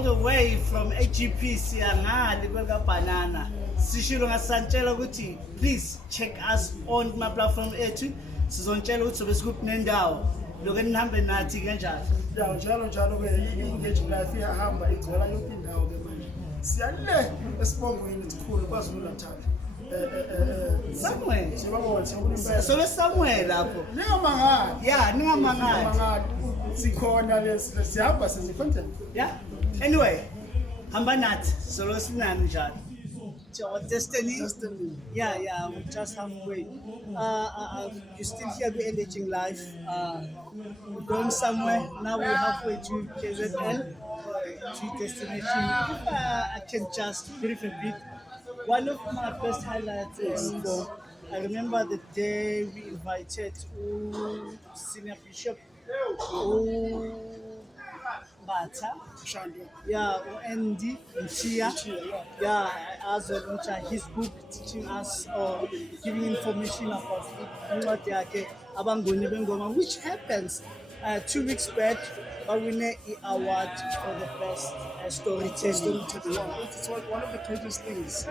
all the way from AGP siyangale kwekaBanana sishilo ngasantshela ukuthi please check us on my platform ethu sizontshela ukuthi sobe sikuphi nendawo lokho nihambe nathi kanjalo njalo ke i-engage life iyahamba igcwala yonke indawo ke manje siyale esibongweni esikhulu kwaZulu Natal somewhere siyabona siyabona sobe somewhere lapho ningamangali ningamangali sikhona lesi sihamba sizicontent yeah anyway hamba nathi solo sinani njalo to our destiny. Yeah, we just halfway. You still here with Engaging Life. We're going somewhere. Now we're halfway to KZN, to destination. If I can just brief a bit, one of my best highlights is I remember the day we invited Senior Bishop, Bata, yeah, Andy, Chia, yeah, as well, his book teaching us or giving information about it, which happens 2 weeks back. I won an award for the best storytelling. It's one of the greatest things.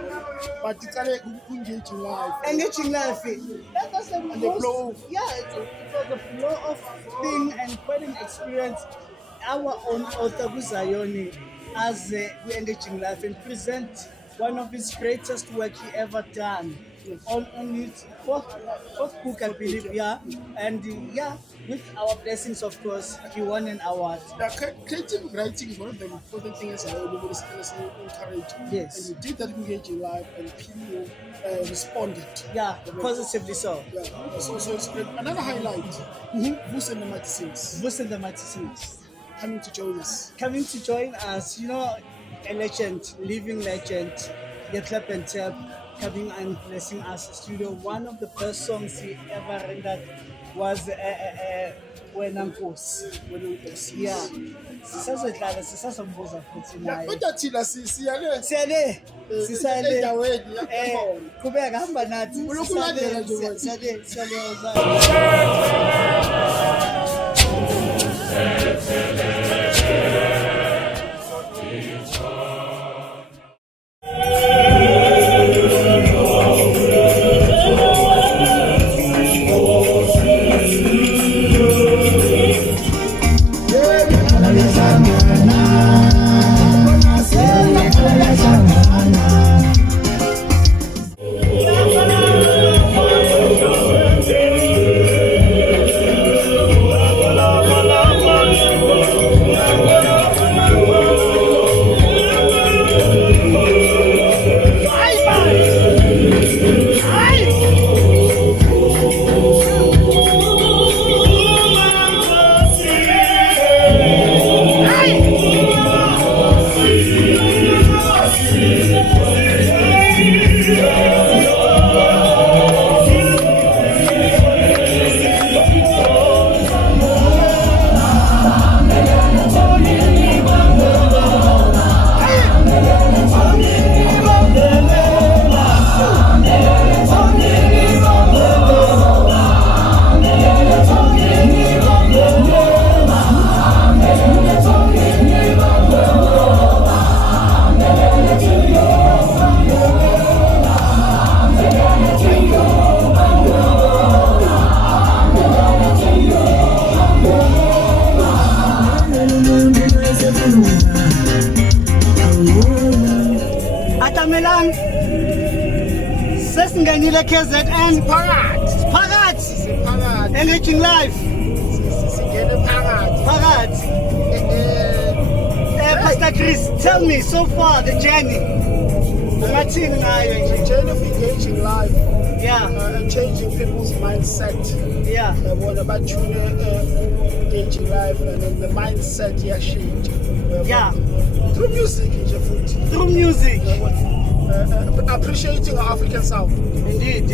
But it's engaging life. Engaging life. That was the flow. Yeah, it was the flow of thing and quite an experience. Our own author Zayoni as we Engaging Life and present one of his greatest work he ever done on his fourth book, I believe, yeah, and yeah, with our blessings, of course, he won an award. Creative writing is one of the important things I always encourage. Yes. And you did that Engaging Life and people responded. Yeah, positively so. Yeah, so it's great. Another highlight, Vusi and the Mighty Saints. Vusi and the Mighty Saints. Coming to join us. Coming to join us, you know, a legend, living legend, the Clap and Tap, coming and blessing us. Studio, one of the best songs he ever rendered was Wena Nkosi. Yeah. Sisazodlala sisazombuza futhi naye. Kodwa thina siyale. Siyale. Endaweni qhubeka hamba nathi. Ulokulandela nje. Siyale. Atamelang sesingenile KZN phakathi Engaging Life Singene phakathi. Pastor Chris, tell me so far the journey. Ungathini ngayo The nje? journey of Engaging Life. Yeah. And changing people's mindset. Yeah. What about Engaging Life and then the mindset change. Yeah. Through music, Through music. Appreciating our African sound. Indeed.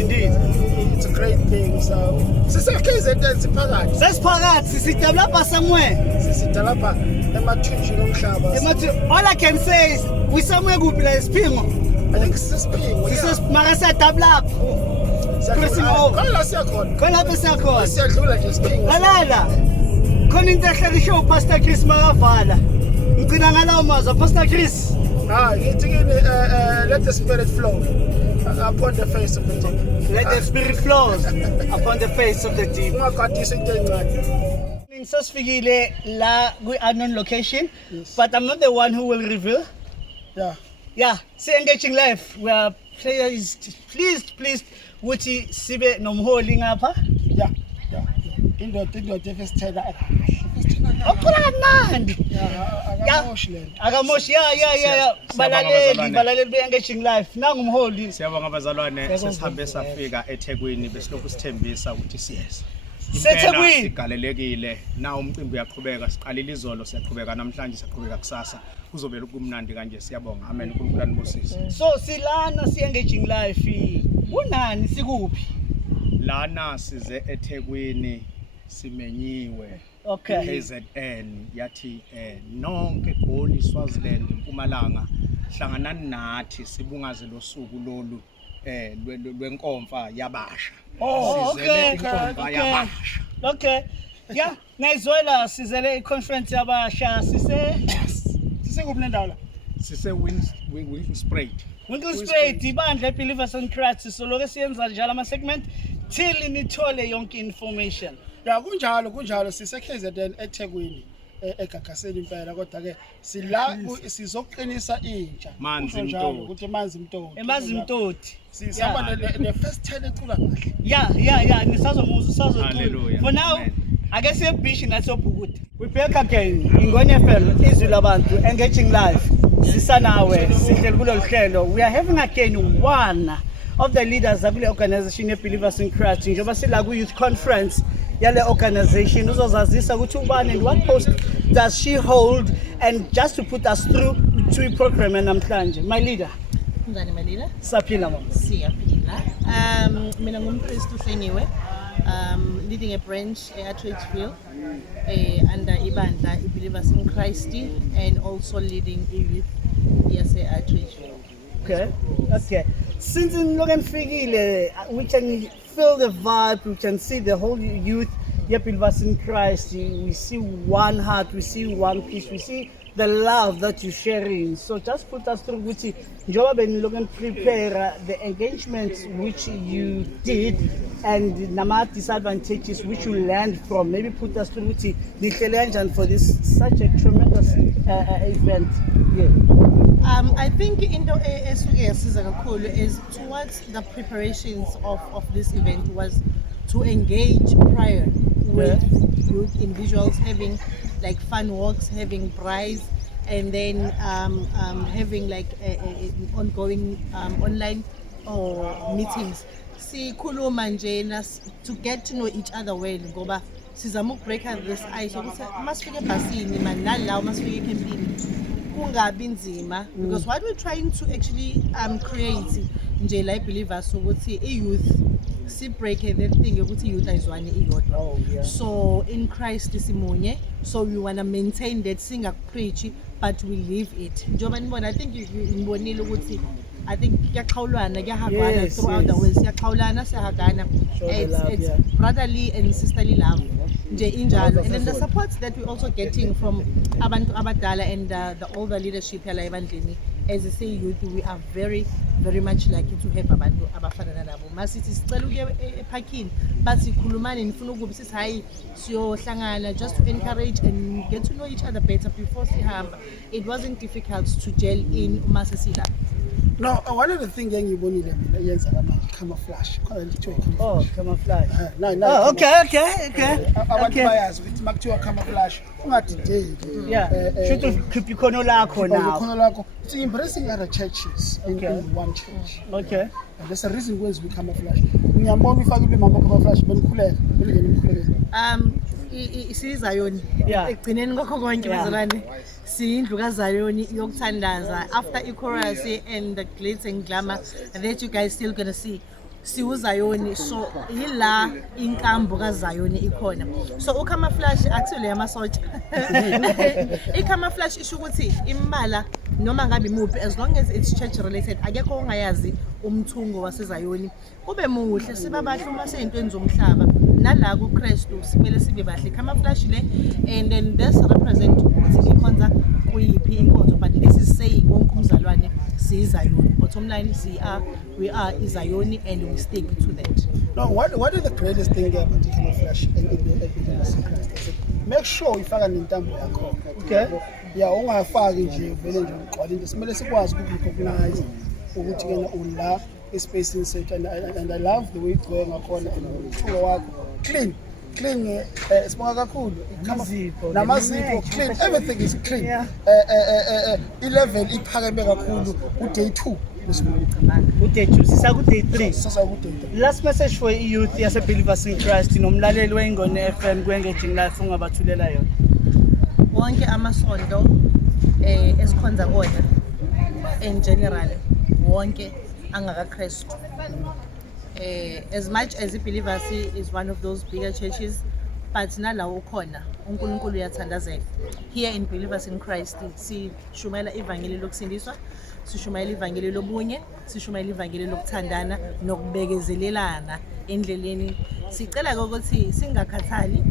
It's a great thing. So, siphakathi. Sesiphakathi sidabula lapha somewhere. Sisitala lapha emathunjini omhlaba. All I can say is we somewhere kuphi la Siphingo. I think sisiphingo. Mara siyadabula lapho. Crossing over. Khona siyakhona. Khona lapha siyakhona. Siyadlula nje Siphingo. Lalala. Khona into ehlekisho uPastor Chris makavala. ngicina ngalawo mazwi Pastor Chris. Let the spirit flow upon the face of the deep. Let the spirit flow upon the face of the deep. Ungagadisi into encane. Sesifikile la kwi-unknown location, but I'm not the one who will reveal. Yeah, see engaging live. We are players. Please, ukuthi sibe nomholi ngapha. Yeah. Indoda efesithela. Okhula kamnandi. Akamoshi. Yeah. Balaleli be-engaging live. Nangumholi. Siyabonga abazalwane sesihambe safika eThekwini besilokhu sithembisa ukuthi siyeza. Sethekwini Sigalelekile na umcimbi uyaqhubeka siqalile izolo siyaqhubeka namhlanje siyaqhubeka kusasa kuzobe kumnandi kanje siyabonga amen uNkulunkulu anibusise. So silana si-engaging live. Unani sikuphi? Lana size eThekwini simenyiwe. Okay. KZN yathi nonke eGoli Swaziland eMpumalanga hlanganani nathi sibungaze lo suku lolu lwenkomfa yabasha. Okay. Okay. Yeah, ngizwela sizele iconference yabasha Sise kuphi nendawo la? Sise Winspray. Winspray ibandla Believers in Christ soloke siyenza njalo ama segment till nithole yonke information. Ya kunjalo sise KZN eThekwini egagasela impela kodwa ke sila sizoqinisa intsha. Manzi Mtoti. Ukuthi Manzi Mtoti. Emanzi Mtoti. Sisaba ne first 10 ecula kahle. Yeah, nisazomuzwa Hallelujah. For now, I guess we beach nasobhukuda. We back again Ingoni FM izwi labantu engaging live. Sisanawe sihleli kulolu hlelo. We are having again one of the leaders zakule organization ye-Believers in Christ njengoba sila ku-youth conference yale organization uzozazisa ukuthi ubani and what post does she hold, and just to put us through to program namhlanje. My leader Ngani Malila? Saphila mama. Siyaphila. Mina ngumpriest uhleniwe. Leading a branch at Ridgeville under ibandla Believers in Christ, and also leading a youth at Ridgeville. Okay. Since in Logan Figile, we can feel the vibe, we can see the whole youth, Believers in Christ. We see one heart, we see one peace, we see the love that you're sharing. So just put us through which Job and Logan prepare the engagements which you did and the disadvantages which you learned from. Maybe put us through which the challenge and for this such a tremendous event. Yeah. I think into is towards the preparations of this event was to engage prior with youth individuals, having like fun walks, having prize, and then having like ongoing online or meetings. Sikhuluma nje to get to know each other well ngoba sizama ukubreak this ice ukuthi masifike ebhasini man nalawo masifike ecampini kungabi nzima, because what we're trying to actually create nje la believers ukuthi i-youth si break that thing ukuthi youth ayizwani iyodwa. So in Christ simunye, so we want to maintain that singa preach but we live it. Njoba nibona, I think ngibonile ukuthi I think kuyaqhawulana kuyahagana throughout the way, siyaqhawulana siyahagana. It's brotherly and sisterly love nje injalo, and then the support that we're also getting from abantu abadala and the older leadership yala ebandleni. As I say, youth, we are very, very much lucky to have abantu abafana nalabo. Masithi sicela ukuye eparkini bathi khulumani nifuna ukuba sithi hayi siyohlangana just to encourage and get to know each other better before sihamba. It wasn't difficult to gel in uma sesila. No, one of the things engibonile mina yenza camouflage. Camouflage. Okay. Abantu bayazi ukuthi makuthiwa camouflage ungadideki. Yeah. Should khipha ikhono lakho now. Ikhono lakho. It's embracing other churches in one church. Okay. And there's a reason why we camouflage. Ngiyambona ufakile mama camouflage benikhuleka, belingene umkhuleko. Isizayoni ekugcineni ngakho konke bazalwane siyindlu kaZayoni yokuthandaza. After i-chorus and the glitz and glamour that you guys still gonna see, siwuZayoni, so yila inkambo kaZayoni ikhona. So ucamouflage actually amasotsha. Icamouflage isho ukuthi imala noma ngabe imuphi, as long as it's church related, akekho ongayazi umthungo waseZayoni. Kube muhle sibabahle uma seyintweni zomhlaba nala kuKristu simele sibe bahle camouflage le, and then this represent ukuthi ikhonza kuyiphi inkonzo, but this is saying wonke umzalwane siyiZayoni. Bottom line, we are iZayoni, and we stick to that. No, what is the greatest thing about the camouflage in Christ? Make sure ifaka nentambo yakho. Okay. Yeah, ungafaki nje vele nje ugqwala into. Simele sikwazi ukurecognize ukuthi kena ula space set, and I love the way it's going ngakhona umthulo wakho clean sibonga kakhulu namazipho clean, everything is clean. Yeah. I-level iphakeme kakhulu uday 2 Day 2 sisa ku day 3. sasa uday 3. Last message for youth yase Believers in Christ nomlaleli weingone FM ku-Engaging Life ungabathulela yona. Wonke amasonto esikhonza kona in general, wonke angakaKristu. As much as Believers is one of those bigger churches, but nalawo khona uNkulunkulu uyathandazela. Here in Believers in Christ sishumayela ivangeli lokusindiswa, sishumayela ivangeli lobunye, sishumayela ivangeli lokuthandana nokubekezelelana endleleni. Sicela ukuthi singakhathali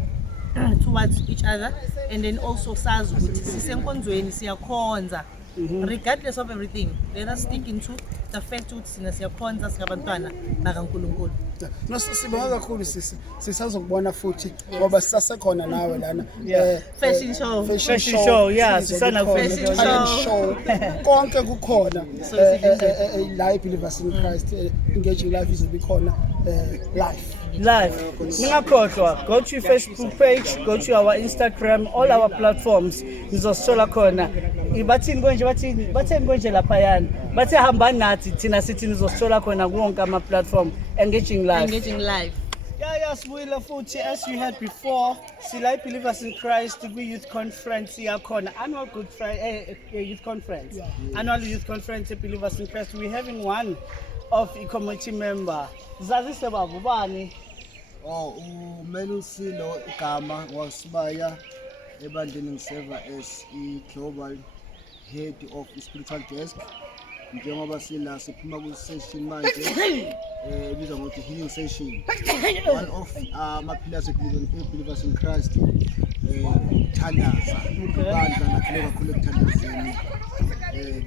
towards each other, and then also sazi ukuthi sisenkonzweni siyakhonza. Regardless of everything, let us stick into the fact ukuthi sina siyakhonza singabantwana bakaNkulunkulu. No, sibonga kakhulu sisazokubona futhi ngoba sisasekhona nawe lana. Fashion show. Fashion show, yeah, sisana fashion show. Konke kukhona. La Believers in Christ, Engaging Life izobe khona live. Ningakhohlwa, go to Facebook page, go to our Instagram, all our platforms. Nizosithola khona. Bathini konje lapha yana. Bathe hamba nathi thina sithi nizosithola khona kuwonke ama platform Engaging Life. Engaging Life. Yeah, sibuyile futhi as you had before, sila Believers in Christ kwi-youth conference yakhona, annual Good Friday youth conference. Yeah. Annual youth conference Believers in Christ. We're having one of a committee member. Zazise babu bani? Umelusilo igama wasibaya ebandleni ngiseva as i-global head of spiritual desk. Njengoba sila siphuma ku-session manje ebizwa ngokuthi healing session. One of ama-pillars Believers in Christ thandaza ibandla nakhule kakhulu ekuthandazeni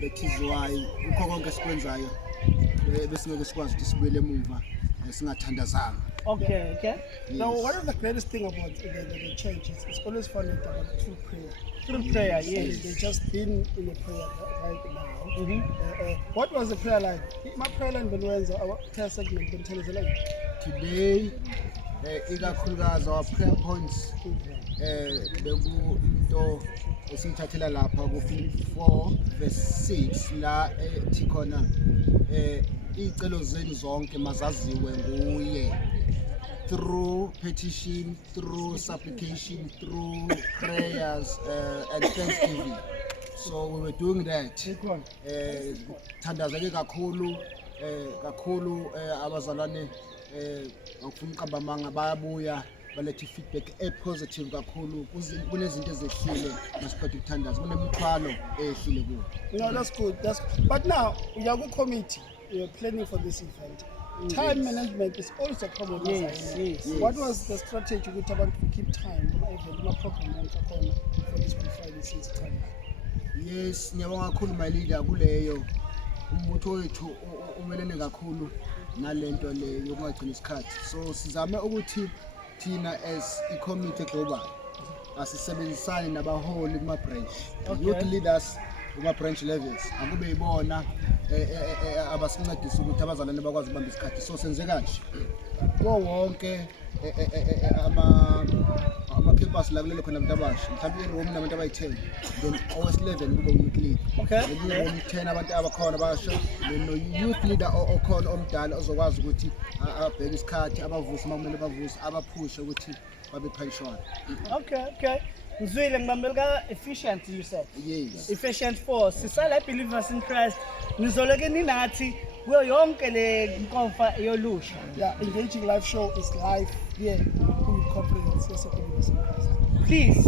bethizwayo ukho konke sikwenzayo besingeke sikwazi ukuthi sibuyele emuva singathandazanga. Okay. Now, one of the greatest thing about the church is it's always founded about through prayer. Through prayer, yes. They just been in a prayer right now. What was the prayer like? My prayer line Benwenza, our prayer segment, can tell us a lot. Today, ikakhulukazi our prayer points bekunto esiyithathela lapha ku Philippi 4 verse 6 la ethi khona icelo zenu zonke mazaziwe nguye through petition, through supplication, through prayers and thanksgiving. So we were doing that. Thandazeke kakhulu abazalwane ngifuna uqabamanga bayabuya balethe feedback positive kakhulu kunezinto ezehlile masiqedwe ukuthandaza kunemithwalo ehlile kuwo. No, that's good. But now we are committee. You're planning for this event. Time management is always a problem. Yes. What was the strategy to keep time even program for this Good Friday since time? Yes, ngiyabonga kakhulu my leader kuleyo umbutho wethu umelene kakhulu nalento le yokungagcina isikhathi. So sizame ukuthi thina as i-committee global asisebenzisane nabaholi kuma branch. Youth leaders kuma branch levels akube yibona abasincedisa ukuthi abazalwane bakwazi ukubamba isikhathi. So senze kanje wonke ama-campus la kulele khona abantu abasha mhlawumbe i-room nabantu abayi-10 then owes-11 kube u-youth leader. Room 10 abantu abakhona abasha no-youth leader okhona omdala ozokwazi ukuthi abheke isikhathi abavuse uma kumele bavuse abaphushe ukuthi babe punctual. Okay. Ngizwile ngibambela ka efficient you said. Yes. Efficient 4. Sisala Believers in Christ. Nizoleke ninathi kuyo yonke le nkonfa yolusha. Yeah, Engaging Life show is live here in conference yes Believers in Christ. Please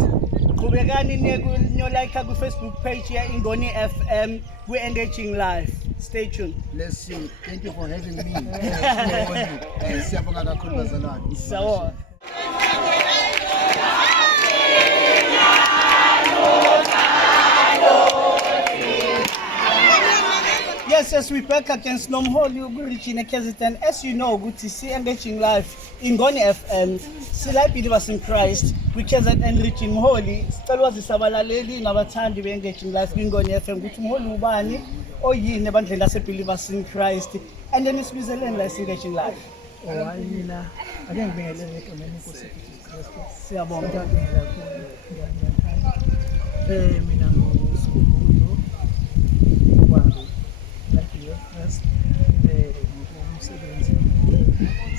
qhubekani like ku Facebook page ya Ingoni FM we Engaging Life. Stay tuned. Bless you. Thank you for having me. Siyabonga kakhulu bazalwane. Sawona. Yes, we're back against Nomholi Regina KZN. As you know, good to see engaging live in Ngoni FM. Sila believers in Christ. We KZN reaching Mholi. Sicela wazisa abalaleli nabathandi be-engaging live kwingoni FM ukuthi Mholi ubani oyini ebandleni lase believers in Christ. And then isibizeleni la engaging live. Mina ake ngibingelele egameni lenkosi Jesus Christ. Siyabonga. Ngiyabingelela kakhulu ngiyabingelela. Mina ngosikhumbuzo kwabi lapho first ngomsebenzi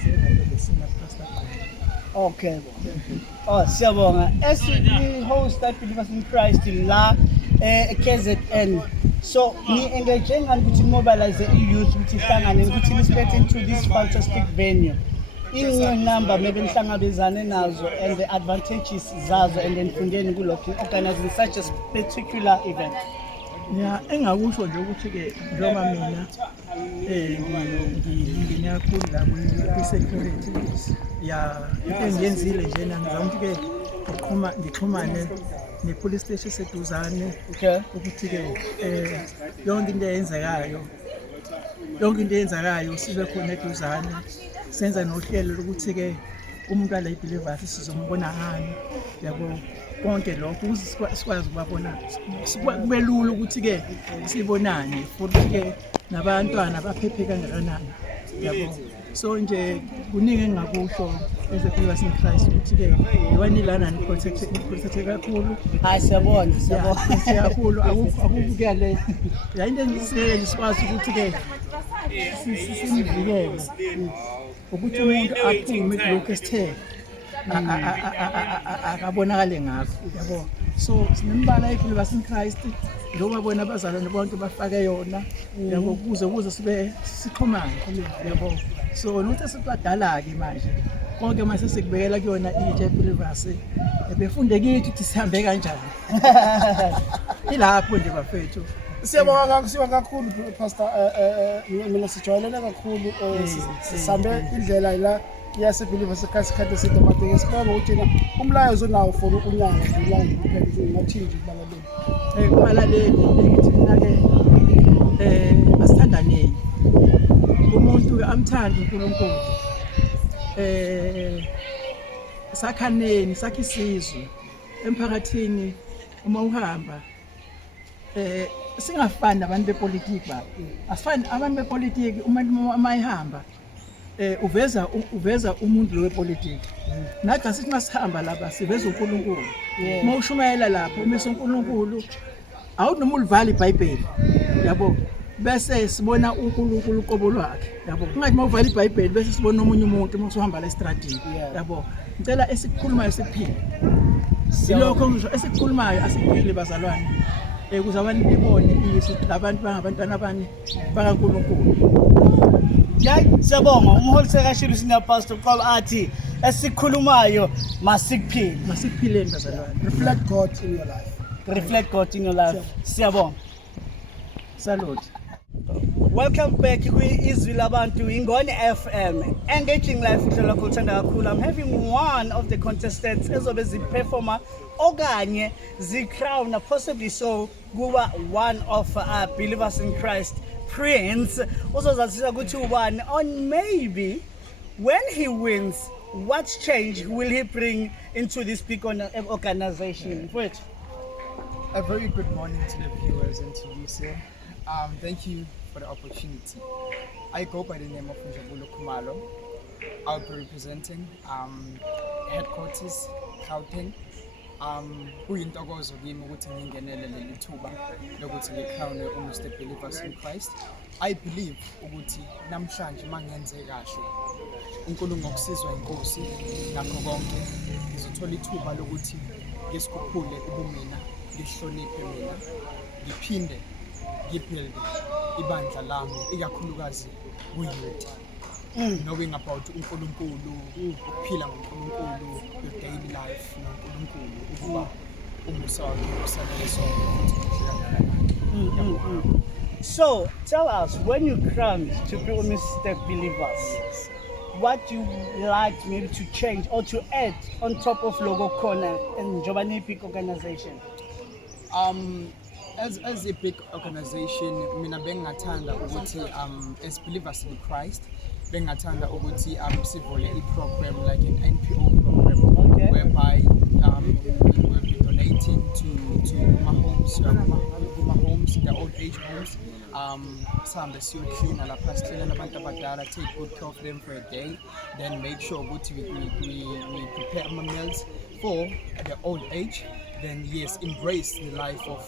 sengabe sina pastor. Okay. Oh, siyabonga. As we host that believers in Christ la KZN. So ni engaging and ukuthi mobilize youth ukuthi ihlangane ukuthi lispect into this fantastic venue. In your number maybe nihlangabezane nazo and the advantages zazo and then fundeni kulokho organizing such a particular event. Ya engakusho nje ukuthi ke njengoba mina ngiyakhulu la kwi-security ya engiyenzile nje ngizama ukuthi ke ngixhumane ne-police station seduzane ukuthi ke yonke into eyenzekayo sibe khona eduzane senza nohlelo lokuthi ke umuntu ala i-believers sizombona ngani yabo konke lokho ukuze sikwazi ukubabona kube lula ukuthi ke sibonane futhi ke nabantwana baphephe kangakanani yabo so nje kuningi engakusho ezebelievers in Christ ukuthi ke iwanilana ni protect kakhulu Siyabonga siyakhulu akubukele ya into engisele sikwazi ukuthi ke simvikele ukuthi umuntu aphume kulokho esithe akabonakale ngakho yabo so sinembala ebelievers in Christ njengoba bona abazalwane bonke bafake yona yabo kuze sibe sixhumane yabo so nokuthi sibadala ke manje konke mase sikubekela kuyona itshe believers befunde kithi ukuthi sihambe kanjani ilapho nje bafethu. Siyabonga kakhulu Pastor mina sijwayelene kakhulu sisambe indlela la yase believers esikhathi eside manje sibona ukuthi umlayezo nawo for unyanga ngilanga kuphela ngingathinji kubalaleli kubalaleli ngithi mina ke asithandaneni umuntu ke amthanda uNkulunkulu sakhaneni sakhe isizwe emphakathini uma uhamba singafani nabantu bepolitiki baba asifani abantu bepolitiki uma ihamba uveza umuntu lo wepolitiki nathi asithi masihamba lapha siveza uNkulunkulu uma ushumayela lapho umisa uNkulunkulu awunoma ulivala iBhayibheli yabo bese sibona uNkulunkulu uqobo lwakhe yabo kungathi uma uvala iBhayibheli bese sibona omunye umuntu uma usuhamba la estradini yabo ngicela esikhulumayo siphile silokho ngisho esikhulumayo asiphile bazalwane ukuze abantu bibone isu labantu bangabantwana abanye bakaNkulunkulu. Siyabonga umholi sekashilo sina pastor qoba athi esikhulumayo masiphileni bazalwane. Reflect God in your life. Reflect God in your life. Siyabonga. Salute. Welcome back kwi-Izwi Labantu Ingoni FM. Engaging life ihlelo kuthanda kakhulu. I'm having one of the contestants ezobe ziperforma okanye zicrown possibly so kuba one of believers in Christ Prince uzozazisa ukuthi ubani on maybe when he wins what change will he bring into this big organization. Wait. A very good morning to the viewers and to you, sir. Thank you for the opportunity. I go by the name of Njabulo Khumalo. I'll be representing headquarters Gauteng. Kuyintokozo kimi ukuthi ngingenele leli thuba lokuthi ngicrown uMr Believers in Christ. I believe ukuthi namhlanje mangenze kahle uNkulunkulu ngokusizwa inkosi nakho konke ngizothola ithuba lokuthi ngisikhuphule ubumina ngihloniphe mina ngiphinde ngibuild ibandla lami ikakhulukazi kuyouth. Knowing about uNkulunkulu ukuphila ngoNkulunkulu your daily life noNkulunkulu ukuba umusa wakhe usalele So tell us, when you crowned to be Mr. Believers, what you like maybe to change or to add on top of Logo Corner and Giovanni Peak organization? As a big organization, mina bengathanda ukuthi as believers in Christ, bengathanda ukuthi sivule a program like an NPO program, Okay. whereby we will be donating to my homes, the old age homes. Some the sewer cleaner, la past cleaner, take good care of them for a day, then make sure we prepare my meals for the old age. Then yes, embrace the life of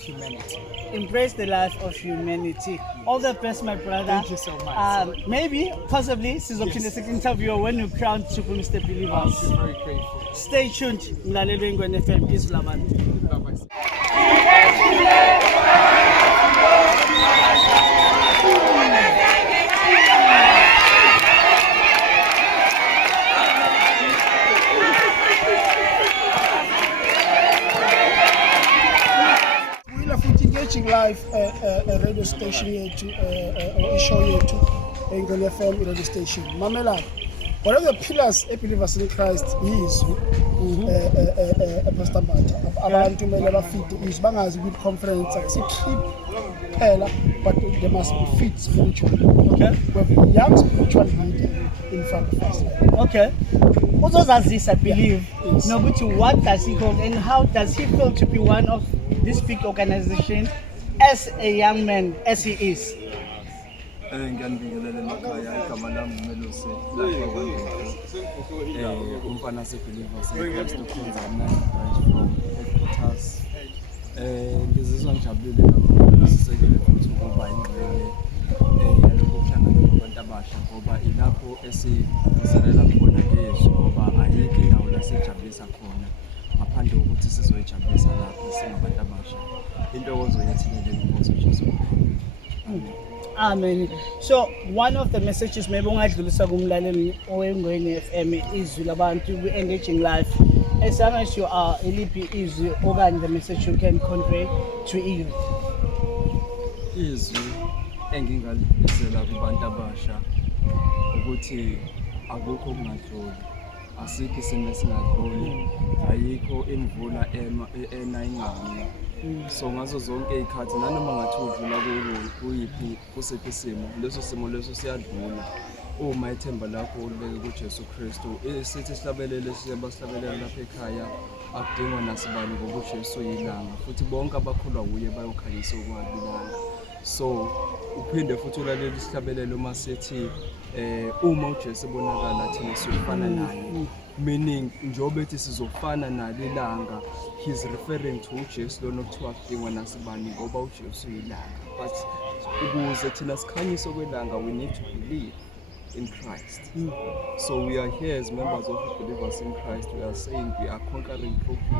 humanity. Embrace the life of humanity. All the best, my brother. Thank you so much. Maybe, possibly, sizophinda siku-interview when you crown to Mr. Believers. I'm very grateful. Stay tuned. Mlaleli weNgoni FM, Izwi Labantu. Bye-bye. Engaging live radio station yethu or ishow yethu eNgoni FM radio station. Mamela, one of the pillars believers in Christ is Pastor Mata. Abantu mele bafite izwi bangazi kwi conference akusitrip phela, but they must be fit spiritually. Okay. We have a young spiritual leader in front of us. Okay. Uzozazisa, I believe. Yes. Nokuthi what does he hold and how does he feel to be one of this big organization as a young man as he is? Ngiyanibingelela emakhaya, igama lami uMelusi lapha kwaNdlovu. Umfana se-Believers in Christ ukhonzana from headquarters. Ngizizwa ngijabulile kakhulu sisekele futhi ukuba ingxenye yalokhu kuhlangana kwabantu abasha ngoba ilapho esivuselela khona ngezwi ngoba ayikho indawo la sijabulisa khona ngaphandle kokuthi sizoyijabulisa lapho singabantu abasha. Intokozo yethu ngeNkosi uJesu. Amen. So one of the messages maybe ungadlulisa kumlaleli weNgoni FM Izwi Labantu engaging life. As long as you are eliphi izwi okanye the message you can convey to you. Izwi engingalidlulisela kubantu abasha ukuthi akukho okungadluli, asikho isimo esingadluli, ayikho imvula ena ingani. So ngazo zonke izikhathi nanoma ngathi udlula kuyiphi kusiphi isimo, leso simo leso siyadlula uma ithemba lakho ulibeke kuJesu Kristu. Sithi sihlabelele siyabahlabelela lapha ekhaya, akudingwa nasibani ngoba uJesu yilanga futhi bonke abakholwa kuye bayokhanyisa okwabilanga. So uphinde futhi ulalele isihlabelelo uma sithi uma uJesu ebonakala thina sifana naye, meaning njobe ethi sizofana nalelanga, he's referring to uJesu lona okuthiwa kudingwa nasibani ngoba uJesu yilanga. But ukuze thina sikhanyise okwelanga, we need to believe in Christ. So we are here as members of Believers in Christ. We are saying we are conquering through Him.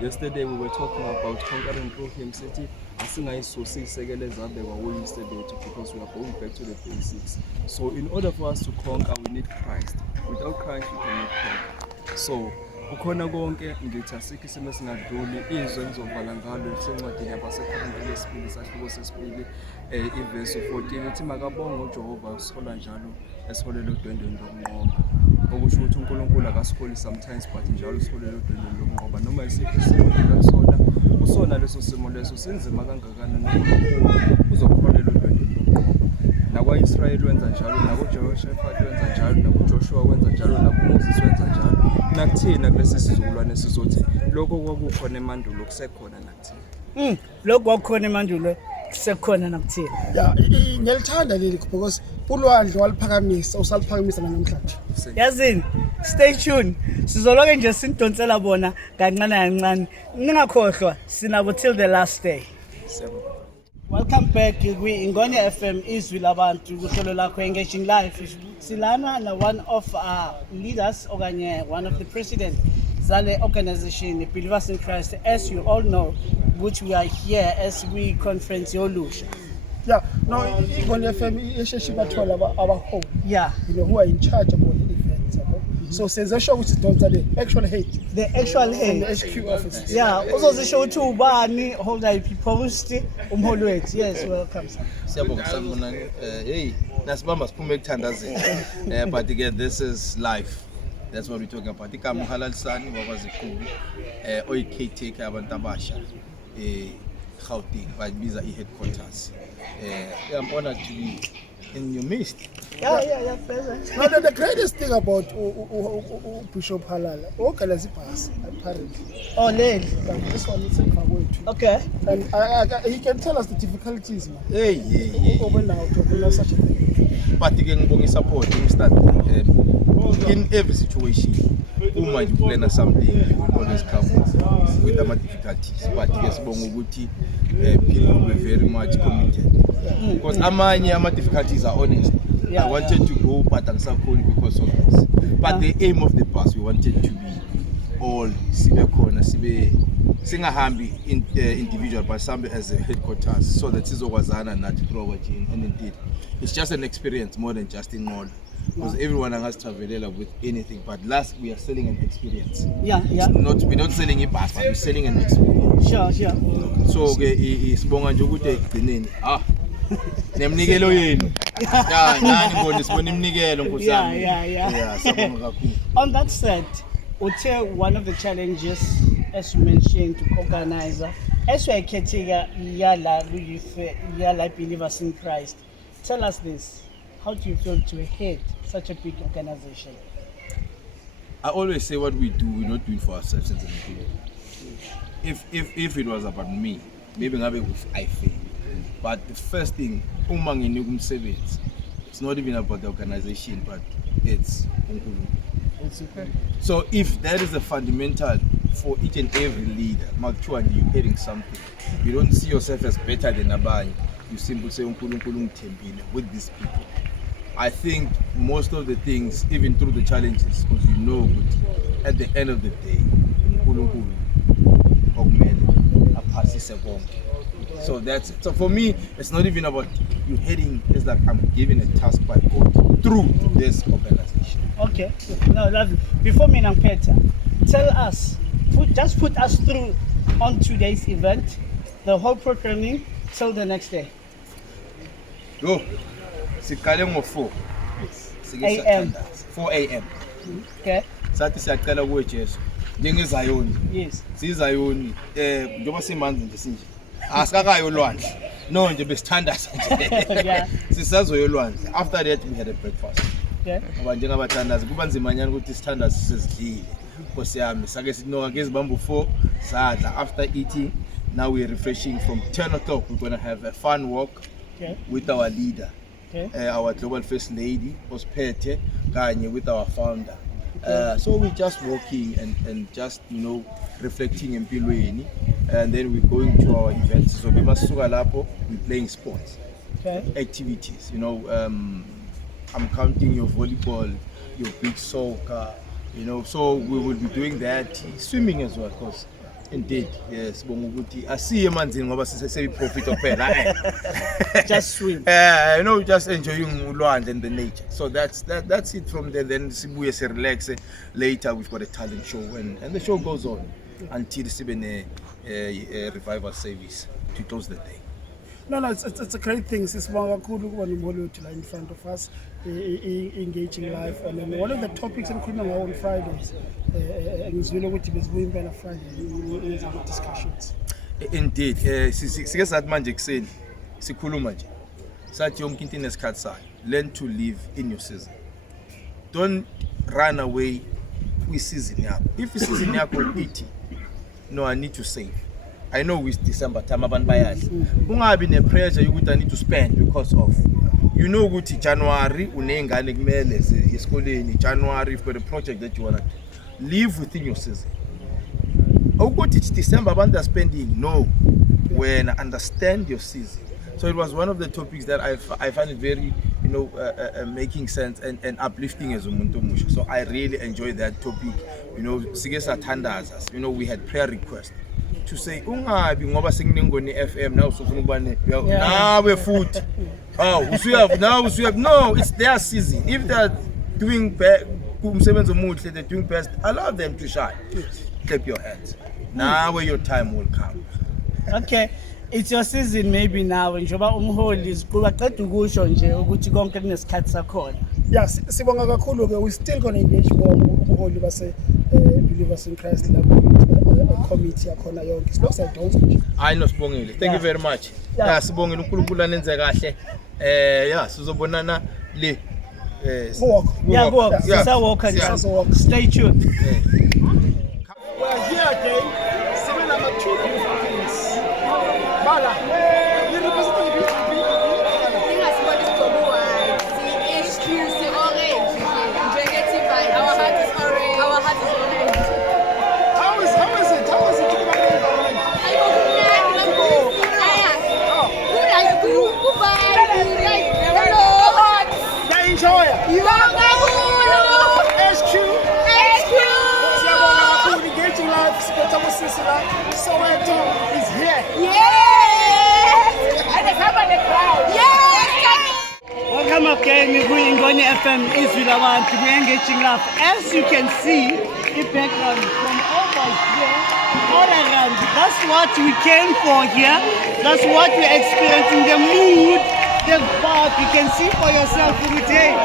Yesterday we were talking about conquering through Him. City asingayisusi isekele zabekwa yesterday because we are going back to the basics. So in order for us to conquer, we need Christ. Without Christ, we cannot conquer. So ukhona konke ngithi asikho isimo esingadluli, izwe engizovala ngalo lisencwadini yabaseKorinte lesibili sahluko sesibili iverse 14 ithi makabonge uJehova usihola njalo esiholele odwendweni lokunqoba, okusho ukuthi uNkulunkulu akasiholi sometimes but njalo usiholele odwendweni lokunqoba noma isiphi isimo kusona usona leso simo leso sinzima kangakanani uNkulunkulu uzokholela odwendweni lokunqoba. NakwaIsrayeli wenza njalo, nakuJehoshaphat wenza njalo, nakuJoshua wenza njalo, nakuMoses wenza njalo, nakuthina kulesi sizukulwane sizothi lokho kwakukhona emandulo kusekhona nakuthina. Lokho kwakukhona emandulo kusekhona nakuthina. Yeah, ngiyalithanda leli because ulwandle waliphakamisa, usaliphakamisa namhlanje. Yazini, stay tuned. Sizoloke nje sinidonsela bona kancane kancane. Ningakhohlwa sinabo till the last day. Welcome back kwi-Ngoni FM Izwi Labantu kuhlelo lakho engaging life. Silana na one of our leaders okanye one of the president zale organization Believers in Christ. As you all know, which we are here as we conference yolusha. Yeah, no, Ngoni FM esheshi bathola aba home. Yeah. You know who are in charge of all the events. So senza ukuthi sidonsa the actual hate The actual from hate. the HQ offices. Yeah, uzozisho ukuthi ubani hold I post umholi wethu. Yes, welcome. Siyabonga sanibonani. Hey, nasibamba siphume ekuthandazeni. But again, this is life. That's what we're talking about. Igama uHalalisani wakwaZikhulu. Oyi-caretaker yabantu abasha. Gauteng, bayibiza i-headquarters. I'm honored to be in your midst. Yeah, present. Now the greatest thing about Bishop Halala, organize pass apparently. Oh, Lane. This one is in Fagwethu. Okay. And he can tell us the difficulties, man. Hey. Over now to do such a thing. But again, ngibonga support instant. In every situation, uma you plan something, you will always come with the difficulties. But yes, bongo ukuthi people were very much committed. Because amanye ama difficulties are honest. Yeah, I wanted to go, but angisakhoni because of this. But the aim of the bus, we wanted to be all sibe khona, sibe singahambi individual, but some as a headquarters, so that sizokwazana nathi through our team. And indeed, it's just an experience more than just in all. Because everyone has traveled with anything, but last we are selling an experience. Yeah. We're not selling a bus, but we're selling an experience. Sure. So sibonga nje ukuthi ekugcineni nemnikelo yenu. Nani ngibona sibona imnikelo Nkosi yami. Yeah. Sibonga kakhulu. On that set, Uche, one of the challenges, as you mentioned, to organizer, as we are getting Yala believers in Christ. Tell us this. How do you feel to head such a big organization? I always say what we do, we're not doing for ourselves as an individual. If it was about me, maybe I fail. But the first thing, it's not even about the organization, but it's so if that is the fundamental for each and every leader, Mark Chu, and you're heading something, you don't see yourself as better than Abanye. You simply say with these people. I think most of the things, even through the challenges, because you know, at the end of the day, so that's it. So for me, it's not even about you heading, it's like I'm given a task by God through this organization. Okay, no, lovely. Before me and Peter, tell us, just put us through on today's event, the whole programming till the next day. Go. Siqale ngo4 AM. 4 AM. Okay. Sathi siyaqala kuwe Jesu njengezayoni. Yes. Sizayoni njengoba simanzi nje sinje. Asikakayo olwandle. No nje besithandaza nje. Yeah. Sisazoyolwandle. After that we had a breakfast. Okay. Ngoba njengabathandazi kuba nzima nyani ukuthi sithandaza sezidlile. Nkosi yami sake sinoka ke izibambu 4 sadla. After eating, now we're refreshing from 10 o'clock. We're going to have a fun walk with our leader. Okay. Our global first lady was Pete Kanye with our founder. So we're just walking and just reflecting in Pilweni, and then we're going to our events. So we're playing sports activities. I'm counting your volleyball, your beach soccer. So we will be doing that. Swimming as well, of course. Indeed, yes. Asiye emanzini ngoba sise profit phela. Just swim. Just enjoying ulwandle and the nature. So that's it from there. Then sibuye se relax. Later we've got a talent show and the show goes on until sibe a revival service to close the day. No, it's a great thing. Sisibonga kakhulu ukuba nomholi wethu la in front of us, engaging life. And then one of the topics engikhuluma ngawo on Fridays, ngizwile ukuthi besibuya impela Friday is our discussions. Indeed, sike sathi manje kuseni sikhuluma nje. Sathi yonke into inesikhathi sayo. Learn to live in your season. Don't run away with season yakho. If season yakho ithi, no, I need to save. I know with December time abantu bayadla. Ungabi ne pressure ukuthi I need to spend because of ukuthi January unengane kumele esikoleni. January you've got a project that you want to live within your season. Ukuthi it's December abantu are spending. No, when understand your season. So it was one of the topics that I find it very making sense and uplifting as umuntu omusha. So I really enjoyed that topic. Sike sathandaza. We had prayer requests to say ungabi ngoba sekunengoni FM now usufuna ukubane nawe futhi usuyave no, it's their season. If they're doing umsebenzi omuhle, they're doing best, allow them to shine. Clap your hands. Now where your time will come. Okay, it's your season maybe now njengoba umholi siqaqeda ukusho nje ukuthi konke kunesikhathi sakhona. Yeah, sibonga kakhulu ke, we still gonna engage more umholi base Believers in Christ lapho committee yakhona yonke. Silokhu sayidonsa. Hayi no Sibongile. Thank you very much. Yeah, Sibongile uNkulunkulu anenze kahle. Yeah, sizobonana le walk. Yeah, walk. Stay tuned. We are here again. Seven number 2 beautiful things. Bala, you represent the beautiful people. Soweto is here. Yes! And it's up on the crowd. Yes! Welcome again, Ingoni FM Izwi Labantu, we're engaging love. As you can see, the background from over here, all around. That's what we came for here. That's what we're experiencing, the mood, the vibe. You can see for yourself today.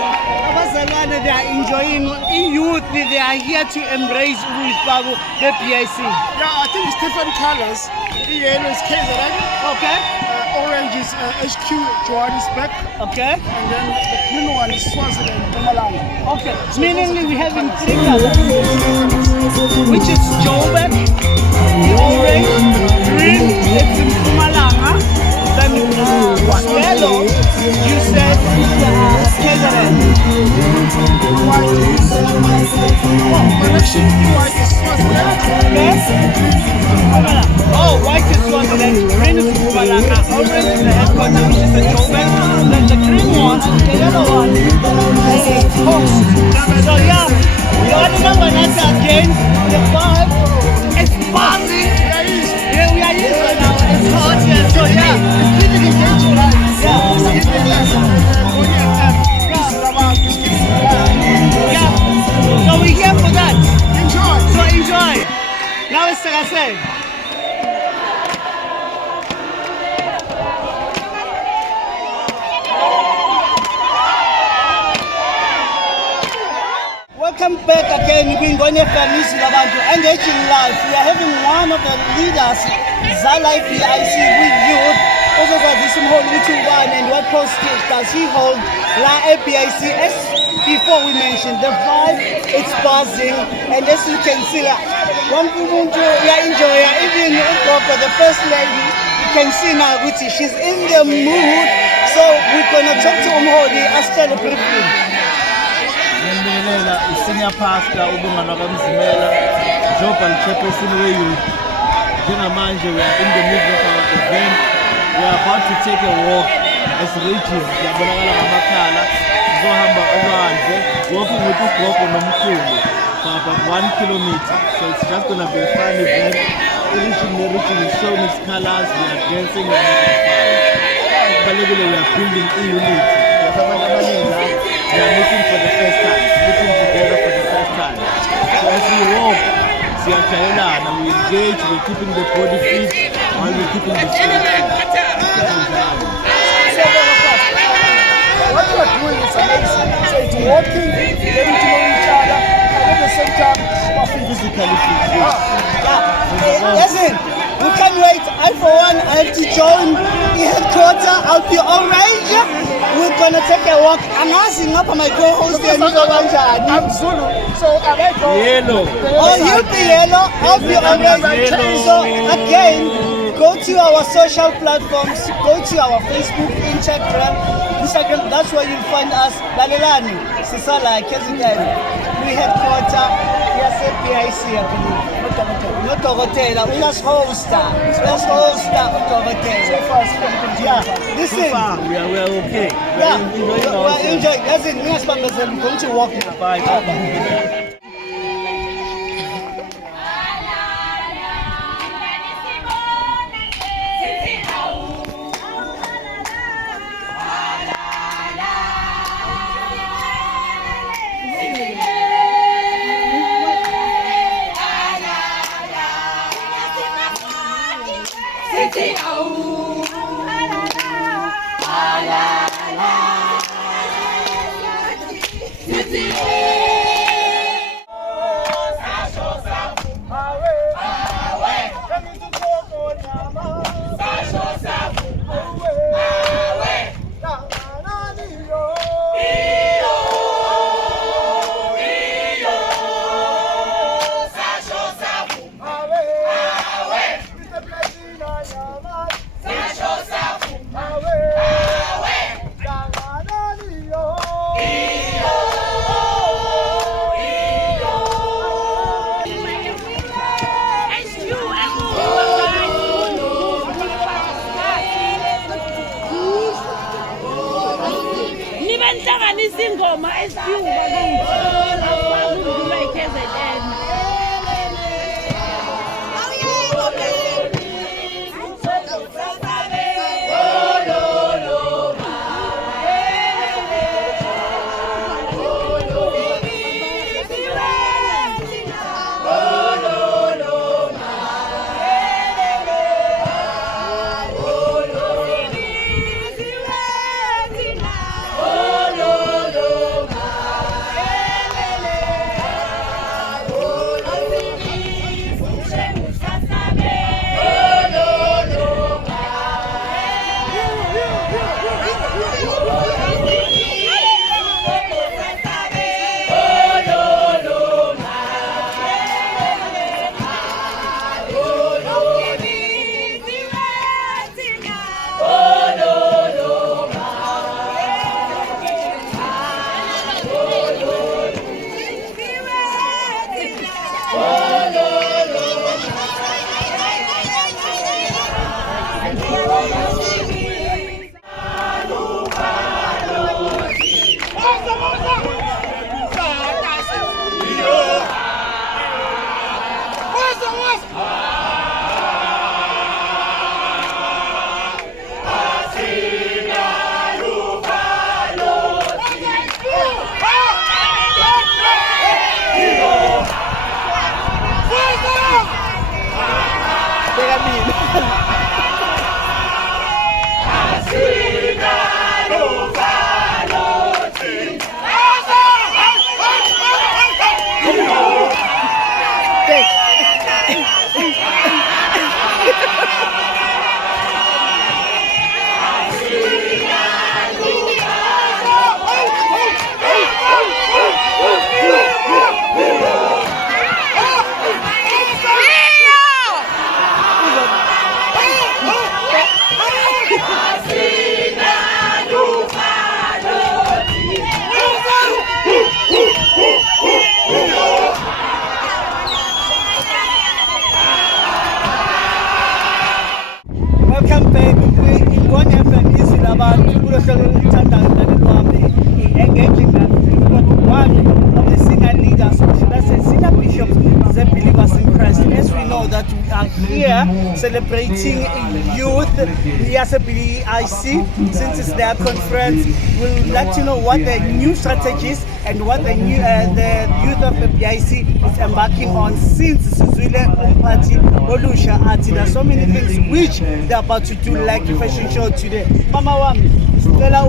They are enjoying in youth, they are here to embrace the PIC. Yeah, I think it's different colors. The yellow is KZN. Okay. Orange is HQ Johannesburg. Okay. And then the green one is Swaziland, Mpumalanga. Okay. So meaning we have in 3 colors, which is Joburg, orange, green, it's in Mpumalanga. Then yellow, you said KZN. White is white is Swaziland. Oh, white is Swaziland, green is Mpumalanga, orange is the headquarters, which is the Joburg. Then the green one, the yellow one, is Coast. So yeah, you all remember that again, the vibe, it's buzzing. Yeah, we are here right now, it's hot here, so yeah. So we're here for that. Enjoy. So enjoy. Now it's like I say. Welcome back again, Ingoni FM Izwi Labantu, engaging live. We are having one of the leaders, Zalai PIC, with youth. Also got this whole little one, and what post does he hold? La APIC, as before we mentioned, the vibe, it's buzzing, and as you can see, one people we are enjoying, even the first lady, you can see now, she's in the mood, so we're gonna talk to Umholi, ask her briefly. Ngiyabingelela isenior pastor uBongani kaMzimela Global Chairperson we-youth. Njengamanje we are in the middle of our event. We are about to take a walk as regions. Siyabonakala ngamakhala sizohamba olwandle walking with ugogo nomkhulu for about 1 kilometer. So it's just going to be a fun event. The region is showing its colors. We are dancing and having fun. We are building unity. We are meeting for the first time, meeting together for the first time. So as we walk, we engage, we're keeping the body fit while we're keeping the spirit fit. What you are doing is amazing. So it's walking, getting to know each other, and at the same time, physically fit. Listen, we can't wait. I for one, I have to join the headquarters. I'll be orange. We're gonna take a walk. I'm asking up my co-host here. I'm Zulu, so I might go yellow. Oh, you'll be yellow. I'll be orange. So again, go to our social platforms. Go to our Facebook, Instagram. That's where you'll find us. Lalelani, Sisala, Kezigan. We headquarter. Yes, PIC, I believe. Not Togotela. We just host that. Let's host that Togotela. Yeah. Listen. We are okay. Yeah. We're enjoying. Listen, we're going to walk in the bike. Welcome back. Ingwanya FM izwi abantu kulohlelo oluthandayo mlaleli wami i-engaging one of the senior leaders, should I say senior bishops, the believers in Christ. As we know that we are here celebrating youth, yes, BIC, since it's their conference, we'll let you know what the new strategies and what the new the youth of the BIC is embarking on since Sizwile Umpati Olusha Ati. There are so many things which they're about to do, like the fashion show today. Mama Wami, Stella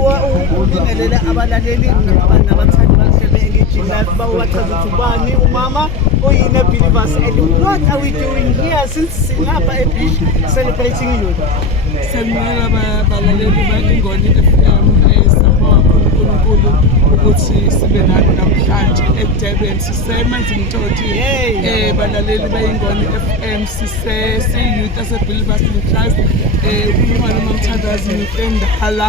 Ubinelele Abalaleli Nabathandi Bahlele Engaging Life bawachaza ubani umama oyine believers, and what are we doing here since Singapore Beach celebrating youth? Sanibona balaleli baIngoni FM sabona uNkulunkulu ukuthi sibe nani namhlanje eDurban sisemanzi Mtoti balaleli baIngoni FM sise youth asebelievers in Christ umntwana uMthandazi Mtendala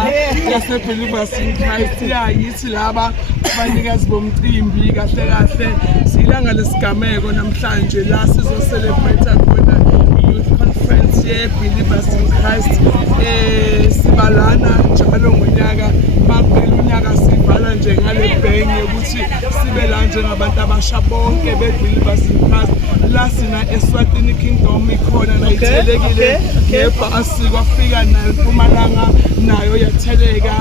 yasebelievers in Christ yayithi laba abanikazi bomcimbi kahle kahle silanga lesigameko namhlanje la sizo celebrate khona youth conference ye-Believers in Christ sibalana njalo ngonyaka makuphela unyaka sivala nje ngale bhenge ukuthi sibe la njengabantu abasha bonke be-Believers in Christ la sina eSwatini Kingdom ikhona nayithelekile ngebhasi kwafika nayo Mpumalanga nayo yatheleka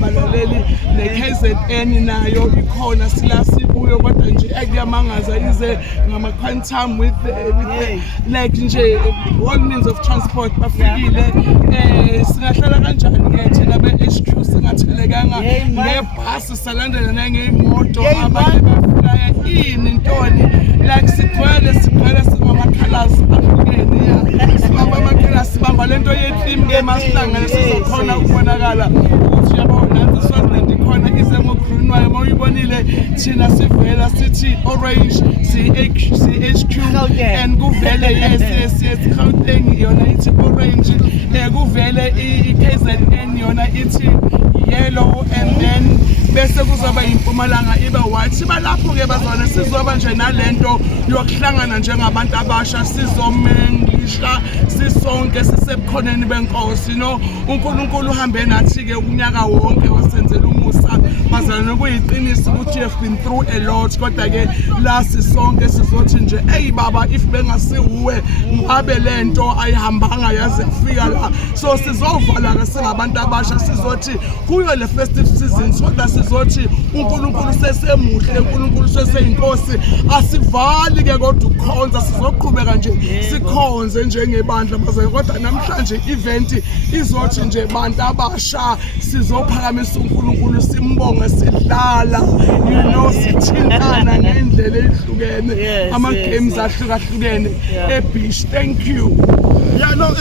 balaleli ne-KZN nayo ikhona sila sibuyo kodwa nje ekuyamangaza ize ngama-quantum with like nje all means of transport bafikile singahlala kanjani thina be-HQ singathelekanga ngebhasi salandela nangeyimoto abanye bafika ini ntoni like sigcwele singama-colours ahlukene sibamba ama-colours sibamba lento ye-theme masihlangane sizokhona ukubonakala ukuthi yabona nansi Swaziland ikhona ize ngo-green wayo uma uyibonile thina sivela sithi orange si-HQ and kuvele yes Gauteng yona ithi orange kuvele i-KZN yona ithi yellow and then bese kuzoba impumalanga ibe white balapho ke bazona sizoba nje nalento yokuhlangana njengabantu abasha sizomenglisha sisonke sisebukhoneni benkosi no uNkulunkulu uhambe nathi ke unyaka wonke wasenzela umusa bazalwane kuyiqiniso ukuthi you have been through a lot kodwa ke la sisonke sizothi nje hey baba if bengasiwe ngabe lento ayihambanga yaze kufika la so sizovala ke singabantu abasha sizothi kuyo le festive season kodwa sizothi uNkulunkulu sesemuhle uNkulunkulu seseyinkosi asivali ke kodwa ukukhonza sizoqhubeka nje sikhonze njengebandla bazalwane kodwa namhlanje event izothi nje bantu abasha sizophakamisa uNkulunkulu simbonge sidlala you know sithintana ngendlela ehlukene ama games ahlukahlukene eBish thank you yeah no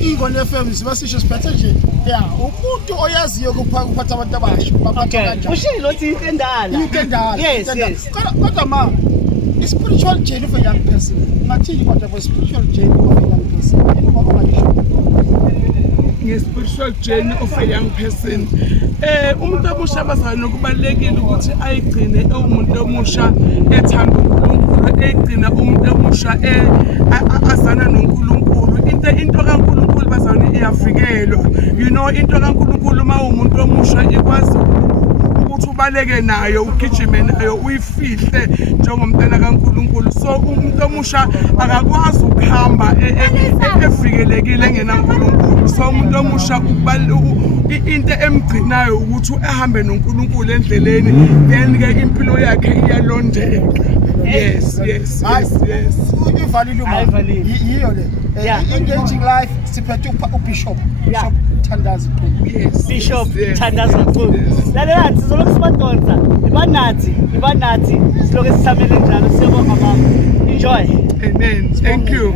ingone FM sibasisho siphethe nje yeah umuntu oyaziyo ukuphatha abantu abasha baphatha kanjani ushilo uthi intendala yes kodwa ma spiritual journey for young person ngathini kodwa for spiritual journey for young person nge-spiritual journey of a young person umuntu omusha bazalwane kubalekile ukuthi ayigcine umuntu omusha ethanda uNkulunkulu egcina umuntu omusha azana noNkulunkulu into kaNkulunkulu bazalwane iyavikelwa you know into kaNkulunkulu uma umuntu omusha ikwazi ukuthi ubaleke nayo ugijime nayo uyifihle njengomntana kaNkulunkulu so umuntu omusha akakwazi ukuhamba evikelekile engenaNkulunkulu so umuntu omusha into emgcinayo ukuthi ehambe noNkulunkulu endleleni then ke impilo yakhe iyalondeka yes ivalile uma yiyo le engaging life siphethe uBishop Thandaza yes Bishop Thandaza Mkhulu lalela sizoloku sibadonsa ibanathi siloku sithamele njalo siyabonga baba enjoy amen thank you